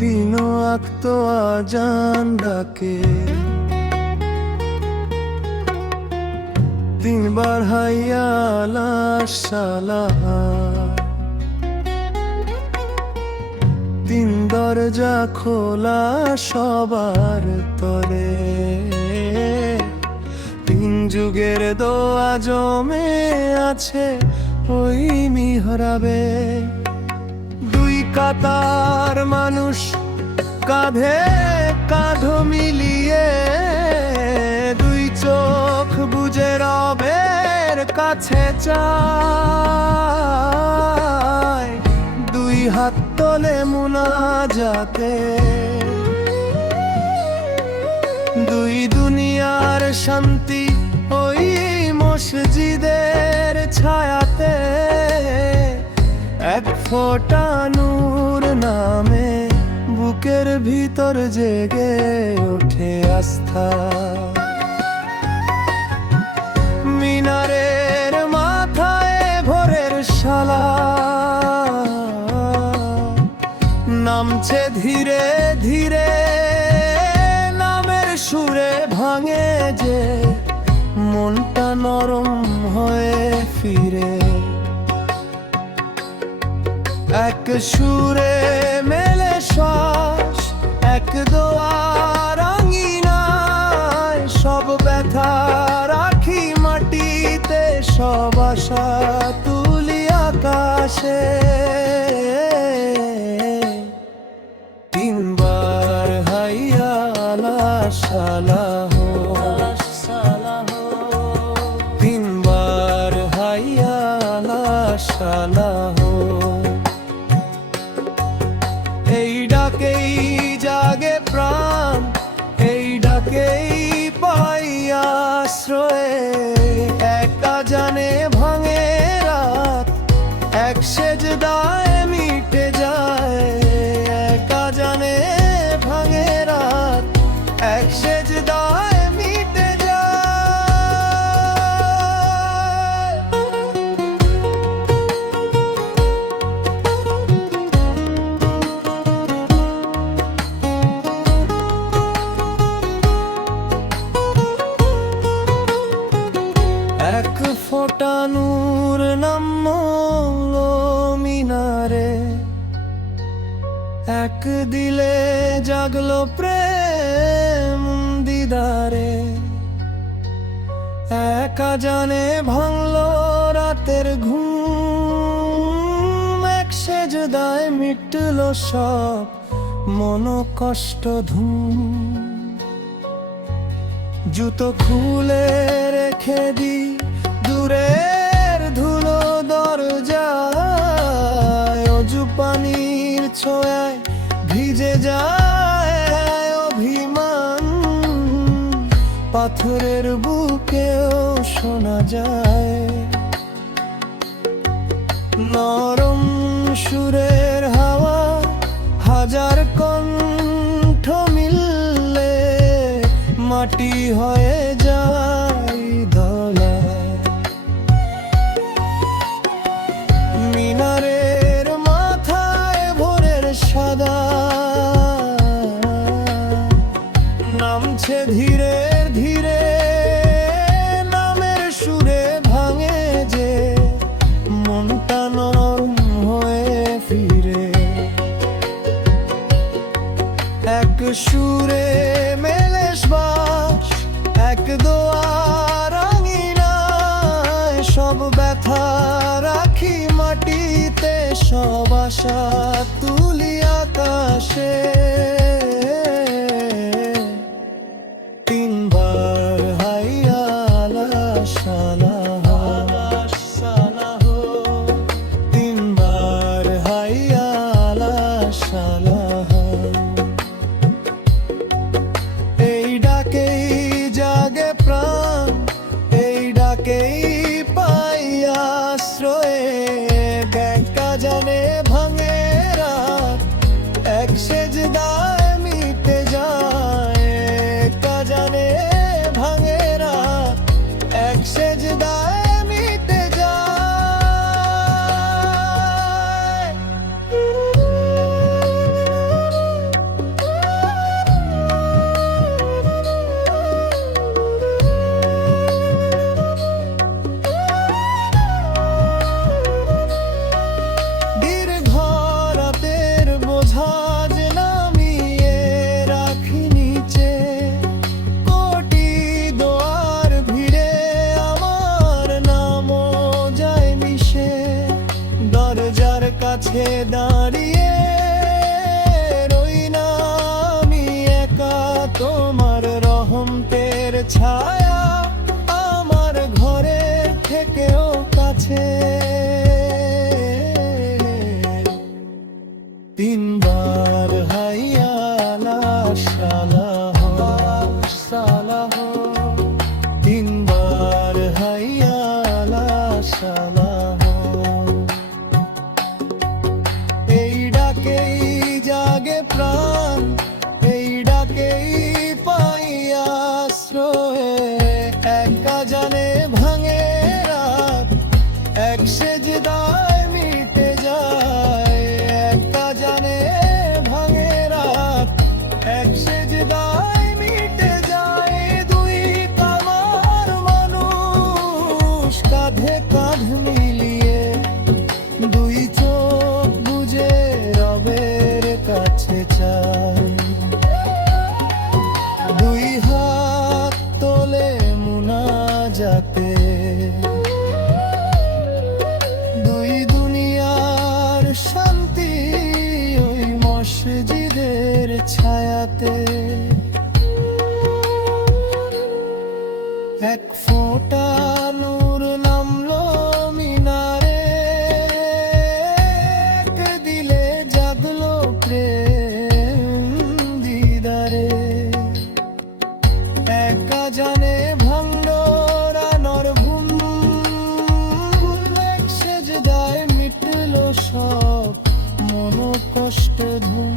तीनों वक्त आजान डाके, 3 বার হাইয়া আলা সালাহ, 3 দরজা খোলা সবার তরে, 3 যুগের দোয়া জমে আছে ওই মিহরাবে। 2 কাতার মানুষ কাঁধে কাঁধ মিলিয়ে, 2 চোখ বুজে রবের কাছে চায়, 2 হাত তোলে মুনাজাতে, 2 দুনিয়ার শান্তি ওই মসজিদের ছায়াতে। 1 ফোঁটা নূর নামে বুকের ভিতর জেগে ওঠে আস্থা। মিনারের মাথায় ভোরের শালা, নামছে ধীরে ধীরে, নামের সুরে ভাঙে যে মনটা নরম হয়ে ফিরে। 1 সুরে মেলে শ্বাস, 1 দোয়ার আঙিনায়, সব ব্যথা রাখি মাটিতে, সব আশা তুলি আকাশে। 3 বার হাইয়া আলা সালাহ, 3 বার হাইয়া আলা সালাহ। এই ডাকেই জাগে প্রাণ, এই ডাকেই পাই আশ্রয়ে। একা জানে ভাঙে রাত, 1 সেজদায় মিটে যায়। একা জানে ভাঙে রাত, 1 সেজদায় মিটে যায়। এক ফোঁটা নূর নামলো মিনারে, 1 দিলে জাগলো প্রেম দিদারে। একা জানে ভাঙলো রাতের ঘুম, 1 সেজদায় মিটলো সব মন কষ্ট ধুম। জুতো খুলে রেখে দি দূরের ধুলো দরজায়, অজু পানির ছোঁয়ায় ভিজে যায় অভিমান। পাথরের বুকেও শোনা যায় নরম সুরের হাওয়া, 1000 কণ্ঠ মিললে মাটি হয়ে যায় ধলা। মিনারের মাথায় ভোরের সাদা, নামছে ধীরে ধীরে, নামের সুরে ভাঙে যে মনটা নরম হয়ে ফিরে। 1 সুরে মেলে শ্বাস, 1 দোয়ার আঙিনায়, সব ব্যথা রাখি মাটিতে, সব আশা তুলি আকাশে। 3 বার হাইয়া আলা সালাহ, 3 বার হাইয়া আলা সালাহ। এই ডাকেই জাগে প্রাণ, এই ডাকেই পাই আশ্রয়ে। একা জানে ভাঙে রাত, 1 সেজদায় মিটে যায়। একা জানে ভাঙে রাত, 1 সেজদায় মিটে যায়। জাগে প্রাণ, এই ডাকেই পাই আশ্রয়ে। একা জানে ভাঙে রাত, এক সেজদায় মিটে যায়। একা জানে ভাঙে রাত, এক সেজদায় মিটে যায়। দুই কামার মানুষ কাঁধে কাঁধ মিলিয়ে, দুই চোখ বুজে রবের কাছে চায়। দুই হাত তোলে মুনাজাতে, দুই দুনিয়ার শান্তি ওই মসজিদের ছায়াতে। এক ফোঁটা নূর নামলো মিনারে, এক দিলে জাগলো প্রেম দিদারে। একা জানে ভাঙড়ানোর ঘুম, এক সেজদায় মিটলো সব মনো কষ্ট ধুম।